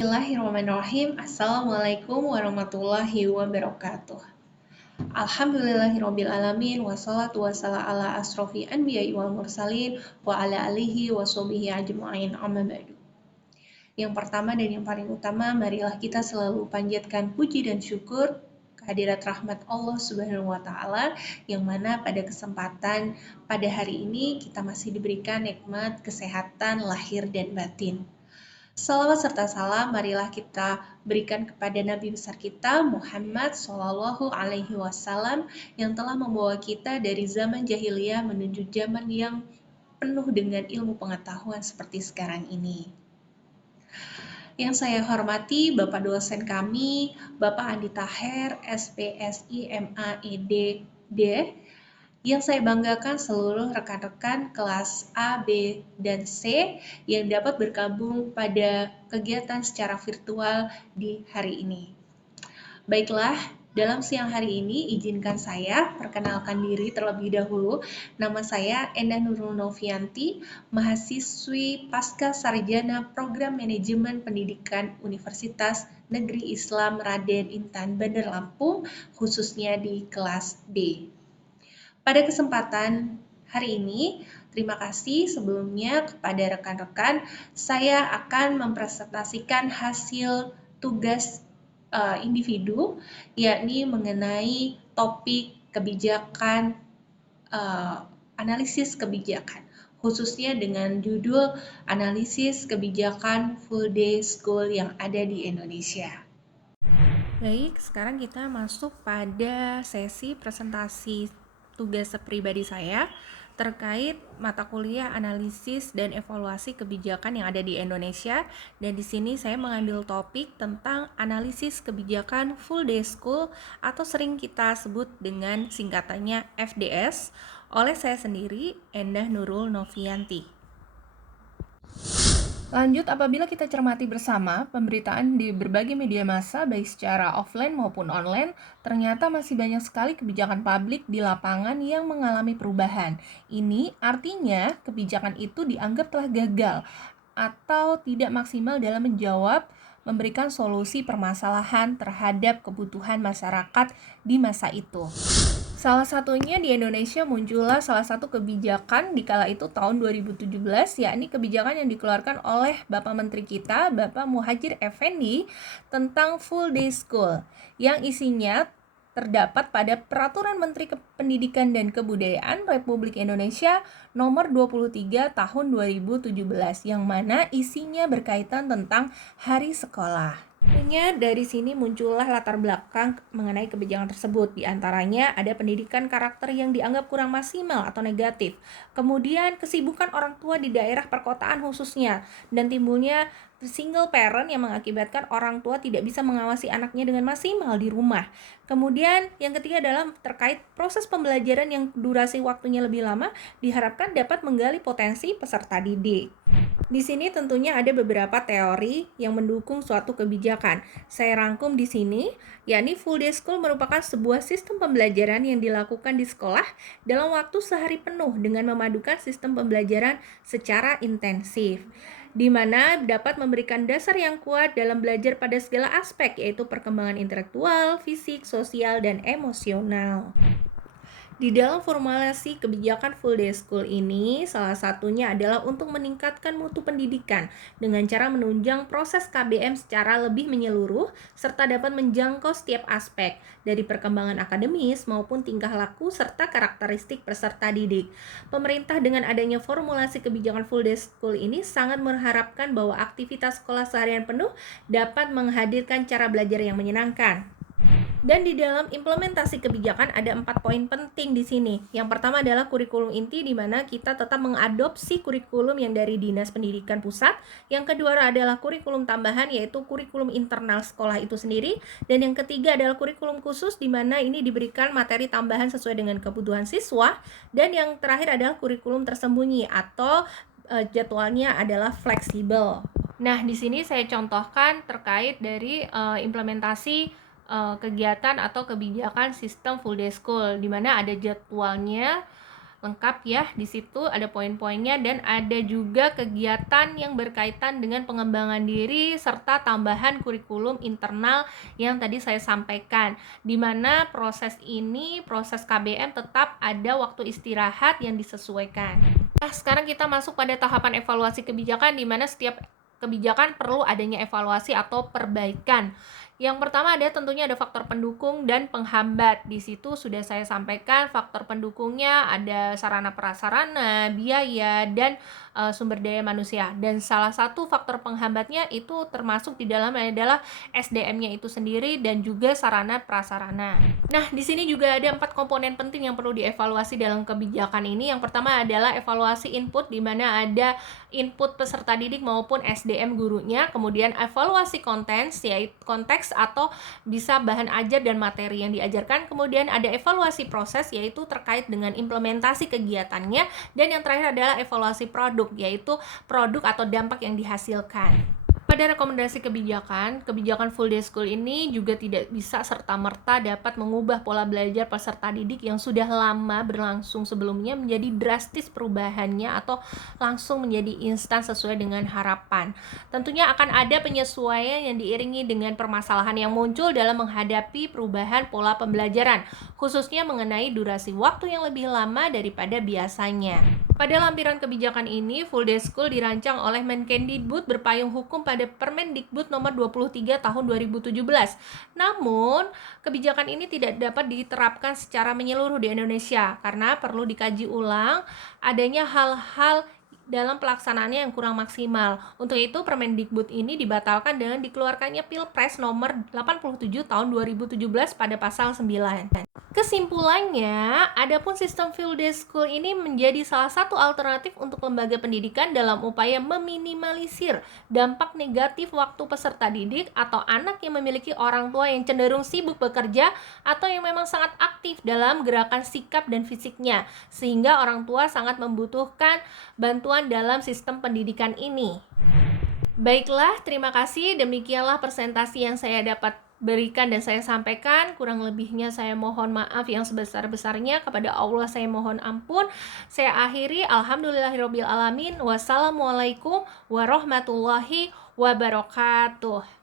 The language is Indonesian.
Bismillahirrahmanirrahim. Assalamualaikum warahmatullahi wabarakatuh. Alhamdulillahirrabbilalamin. Wassalatu wassalamu ala asrofi anbiya'i wal mursalin wa ala alihi wa sahbihi ajma'in amma ba'du. Yang pertama dan yang paling utama, marilah kita selalu panjatkan puji dan syukur kehadirat rahmat Allah Subhanahu wa taala, yang mana pada kesempatan pada hari ini kita masih diberikan nikmat kesehatan lahir dan batin. Salawat serta salam marilah kita berikan kepada Nabi besar kita Muhammad Shallallahu Alaihi Wasallam yang telah membawa kita dari zaman jahiliyah menuju zaman yang penuh dengan ilmu pengetahuan seperti sekarang ini. Yang saya hormati Bapak dosen kami, Bapak Andi Taher, SPSI MAED D, yang saya banggakan seluruh rekan-rekan kelas A, B, dan C yang dapat bergabung pada kegiatan secara virtual di hari ini. Baiklah, dalam siang hari ini izinkan saya perkenalkan diri terlebih dahulu. Nama saya Endah Nurul Novianti, mahasiswi Pasca Sarjana Program Manajemen Pendidikan Universitas Negeri Islam Raden Intan Bandar Lampung, khususnya di kelas B. Pada kesempatan hari ini, terima kasih sebelumnya kepada rekan-rekan. Saya akan mempresentasikan hasil tugas individu, yakni mengenai topik kebijakan, analisis kebijakan, khususnya dengan judul analisis kebijakan full day school yang ada di Indonesia. Baik, sekarang kita masuk pada sesi presentasi tugas pribadi saya terkait mata kuliah analisis dan evaluasi kebijakan yang ada di Indonesia, dan di sini saya mengambil topik tentang analisis kebijakan full day school atau sering kita sebut dengan singkatannya FDS oleh saya sendiri, Endah Nurul Novianti. Lanjut, apabila kita cermati bersama pemberitaan di berbagai media massa baik secara offline maupun online, ternyata masih banyak sekali kebijakan publik di lapangan yang mengalami perubahan. Ini artinya kebijakan itu dianggap telah gagal atau tidak maksimal dalam memberikan solusi permasalahan terhadap kebutuhan masyarakat di masa itu. Salah satunya di Indonesia muncullah salah satu kebijakan di kala itu tahun 2017, yakni kebijakan yang dikeluarkan oleh Bapak Menteri kita, Bapak Muhadjir Effendi, tentang full day school, yang isinya terdapat pada Peraturan Menteri Pendidikan dan Kebudayaan Republik Indonesia nomor 23 tahun 2017, yang mana isinya berkaitan tentang hari sekolah. Tentunya dari sini muncullah latar belakang mengenai kebijakan tersebut. Di antaranya ada pendidikan karakter yang dianggap kurang maksimal atau negatif. Kemudian kesibukan orang tua di daerah perkotaan khususnya, dan timbulnya single parent yang mengakibatkan orang tua tidak bisa mengawasi anaknya dengan maksimal di rumah. Kemudian yang ketiga adalah terkait proses pembelajaran yang durasi waktunya lebih lama, diharapkan dapat menggali potensi peserta didik. Di sini tentunya ada beberapa teori yang mendukung suatu kebijakan. Saya rangkum di sini, yakni full day school merupakan sebuah sistem pembelajaran yang dilakukan di sekolah dalam waktu sehari penuh dengan memadukan sistem pembelajaran secara intensif, di mana dapat memberikan dasar yang kuat dalam belajar pada segala aspek, yaitu perkembangan intelektual, fisik, sosial, dan emosional. Di dalam formulasi kebijakan full day school ini, salah satunya adalah untuk meningkatkan mutu pendidikan dengan cara menunjang proses KBM secara lebih menyeluruh serta dapat menjangkau setiap aspek dari perkembangan akademis maupun tingkah laku serta karakteristik peserta didik. Pemerintah dengan adanya formulasi kebijakan full day school ini sangat mengharapkan bahwa aktivitas sekolah seharian penuh dapat menghadirkan cara belajar yang menyenangkan. Dan di dalam implementasi kebijakan ada 4 poin penting di sini. Yang pertama adalah kurikulum inti, di mana kita tetap mengadopsi kurikulum yang dari Dinas Pendidikan Pusat. Yang kedua adalah kurikulum tambahan, yaitu kurikulum internal sekolah itu sendiri. Dan yang ketiga adalah kurikulum khusus, di mana ini diberikan materi tambahan sesuai dengan kebutuhan siswa. Dan yang terakhir adalah kurikulum tersembunyi atau jadwalnya adalah fleksibel. Nah, di sini saya contohkan terkait dari implementasi kegiatan atau kebijakan sistem full day school, di mana ada jadwalnya lengkap ya. Di situ ada poin-poinnya dan ada juga kegiatan yang berkaitan dengan pengembangan diri serta tambahan kurikulum internal yang tadi saya sampaikan. Di mana proses KBM tetap ada waktu istirahat yang disesuaikan. Nah, sekarang kita masuk pada tahapan evaluasi kebijakan di mana setiap kebijakan perlu adanya evaluasi atau perbaikan. Yang pertama tentunya ada faktor pendukung dan penghambat. Di situ sudah saya sampaikan faktor pendukungnya ada sarana prasarana, biaya, dan sumber daya manusia. Dan salah satu faktor penghambatnya itu termasuk di dalamnya adalah SDM-nya itu sendiri dan juga sarana prasarana. Nah, di sini juga ada 4 komponen penting yang perlu dievaluasi dalam kebijakan ini. Yang pertama adalah evaluasi input, di mana ada input peserta didik maupun SDM gurunya. Kemudian evaluasi konteks, yaitu konteks atau bisa bahan ajar dan materi yang diajarkan. Kemudian ada evaluasi proses, yaitu terkait dengan implementasi kegiatannya. Dan yang terakhir adalah evaluasi produk, yaitu produk atau dampak yang dihasilkan. Pada rekomendasi kebijakan full day school ini juga tidak bisa serta-merta dapat mengubah pola belajar peserta didik yang sudah lama berlangsung sebelumnya menjadi drastis perubahannya atau langsung menjadi instan sesuai dengan harapan. Tentunya akan ada penyesuaian yang diiringi dengan permasalahan yang muncul dalam menghadapi perubahan pola pembelajaran, khususnya mengenai durasi waktu yang lebih lama daripada biasanya. Pada lampiran kebijakan ini, full day school dirancang oleh Mendikbud berpayung hukum pada Permendikbud nomor 23 tahun 2017. Namun, kebijakan ini tidak dapat diterapkan secara menyeluruh di Indonesia karena perlu dikaji ulang adanya hal-hal dalam pelaksanaannya yang kurang maksimal. Untuk itu, Permendikbud ini dibatalkan dengan dikeluarkannya Pilpres nomor 87 tahun 2017 pada pasal 9. Kesimpulannya, adapun sistem full day school ini menjadi salah satu alternatif untuk lembaga pendidikan dalam upaya meminimalisir dampak negatif waktu peserta didik atau anak yang memiliki orang tua yang cenderung sibuk bekerja atau yang memang sangat aktif dalam gerakan sikap dan fisiknya, sehingga orang tua sangat membutuhkan bantuan dalam sistem pendidikan ini. Baiklah, terima kasih. Demikianlah presentasi yang saya dapat berikan dan saya sampaikan. Kurang lebihnya saya mohon maaf yang sebesar-besarnya. Kepada Allah saya mohon ampun. Saya akhiri. Alhamdulillahirobbilalamin. Wassalamualaikum warahmatullahi wabarakatuh.